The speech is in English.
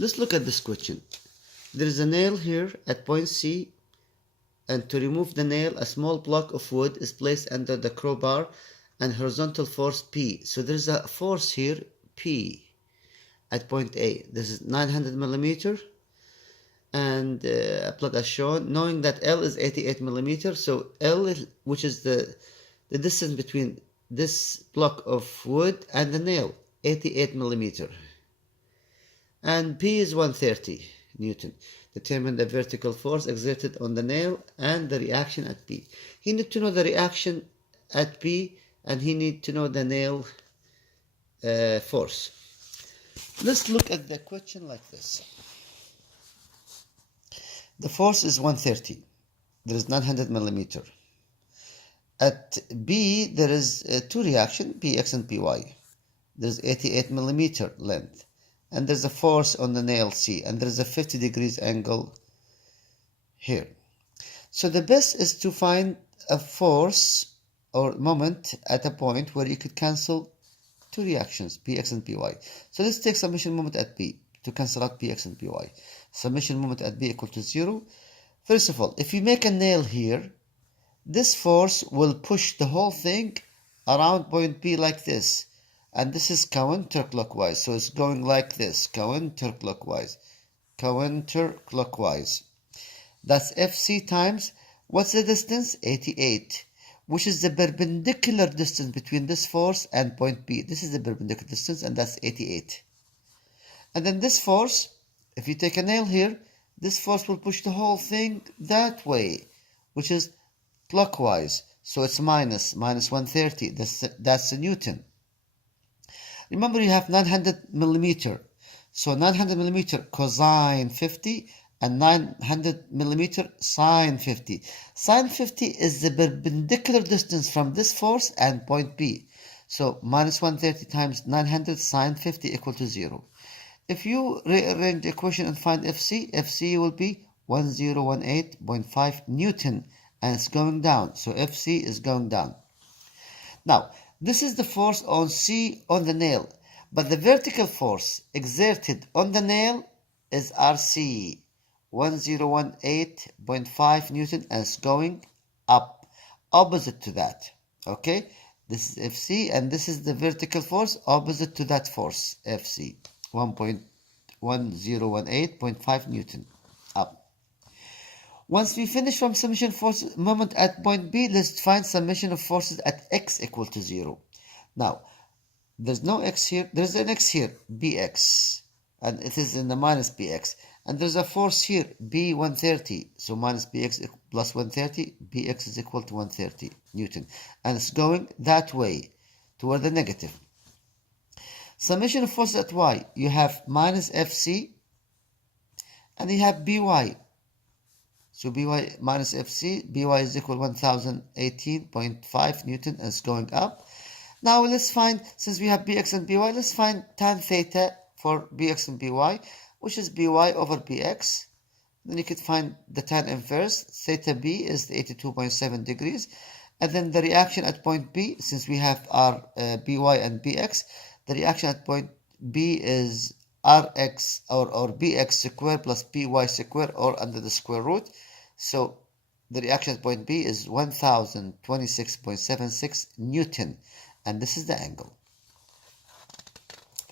Let's look at this question. There is a nail here at point C, and to remove the nail, a small block of wood is placed under the crowbar and horizontal force P. So there's a force here, P, at point A. This is 900 millimeter, and applied as shown, knowing that L is 88 millimeter. So L, which is the distance between this block of wood and the nail, 88 millimeter. And P is 130 Newton. Determine the vertical force exerted on the nail and the reaction at P. He needs to know the reaction at P, and he needs to know the nail force. Let's look at the question like this. The force is 130. There is 900 millimeter. At B, there is two reactions, Px and Py. There is 88 millimeter length. And there's a force on the nail C, and there's a 50 degrees angle here. So the best is to find a force or moment at a point where you could cancel two reactions, Px and Py. So let's take summation moment at B to cancel out Px and Py. Summation moment at B equal to 0. First of all, if you make a nail here, this force will push the whole thing around point B like this. And this is counterclockwise, so it's going like this, counterclockwise. That's Fc times, what's the distance? 88, which is the perpendicular distance between this force and point B. This is the perpendicular distance, and that's 88. And then this force, if you take a nail here, this force will push the whole thing that way, which is clockwise. So it's minus 130. That's a Newton. Remember, you have 900 millimeter. So 900 millimeter cosine 50 and 900 millimeter sine 50. Sine 50 is the perpendicular distance from this force and point B. So minus 130 times 900 sine 50 equal to 0. If you rearrange the equation and find Fc will be 1018.5 Newton, and it's going down. So Fc is going down. Now, this is the force on C on the nail, but the vertical force exerted on the nail is Rc, 1018.5 Newton, and it's going up, opposite to that. Okay, this is Fc, and this is the vertical force opposite to that force, Fc, 1018.5 Newton, up. Once we finish from summation force moment at point B, let's find summation of forces at x equal to 0. Now, there's no x here. There's an x here, bx, and it is in the minus bx. And there's a force here, b130. So minus bx plus 130, bx is equal to 130 Newton. And it's going that way, toward the negative. Summation of forces at y, you have minus fc, and you have by. So by minus Fc, by is equal to 1018.5 Newton, and it's going up. Now let's find, since we have Bx and By, let's find tan theta for Bx and By, which is By over Bx. Then you could find the tan inverse. Theta B is 82.7 degrees. And then the reaction at point B, since we have our By and Bx, the reaction at point B is Rx or Bx squared plus By squared, or under the square root. So the reaction at point B is 1026.76 Newton, and this is the angle.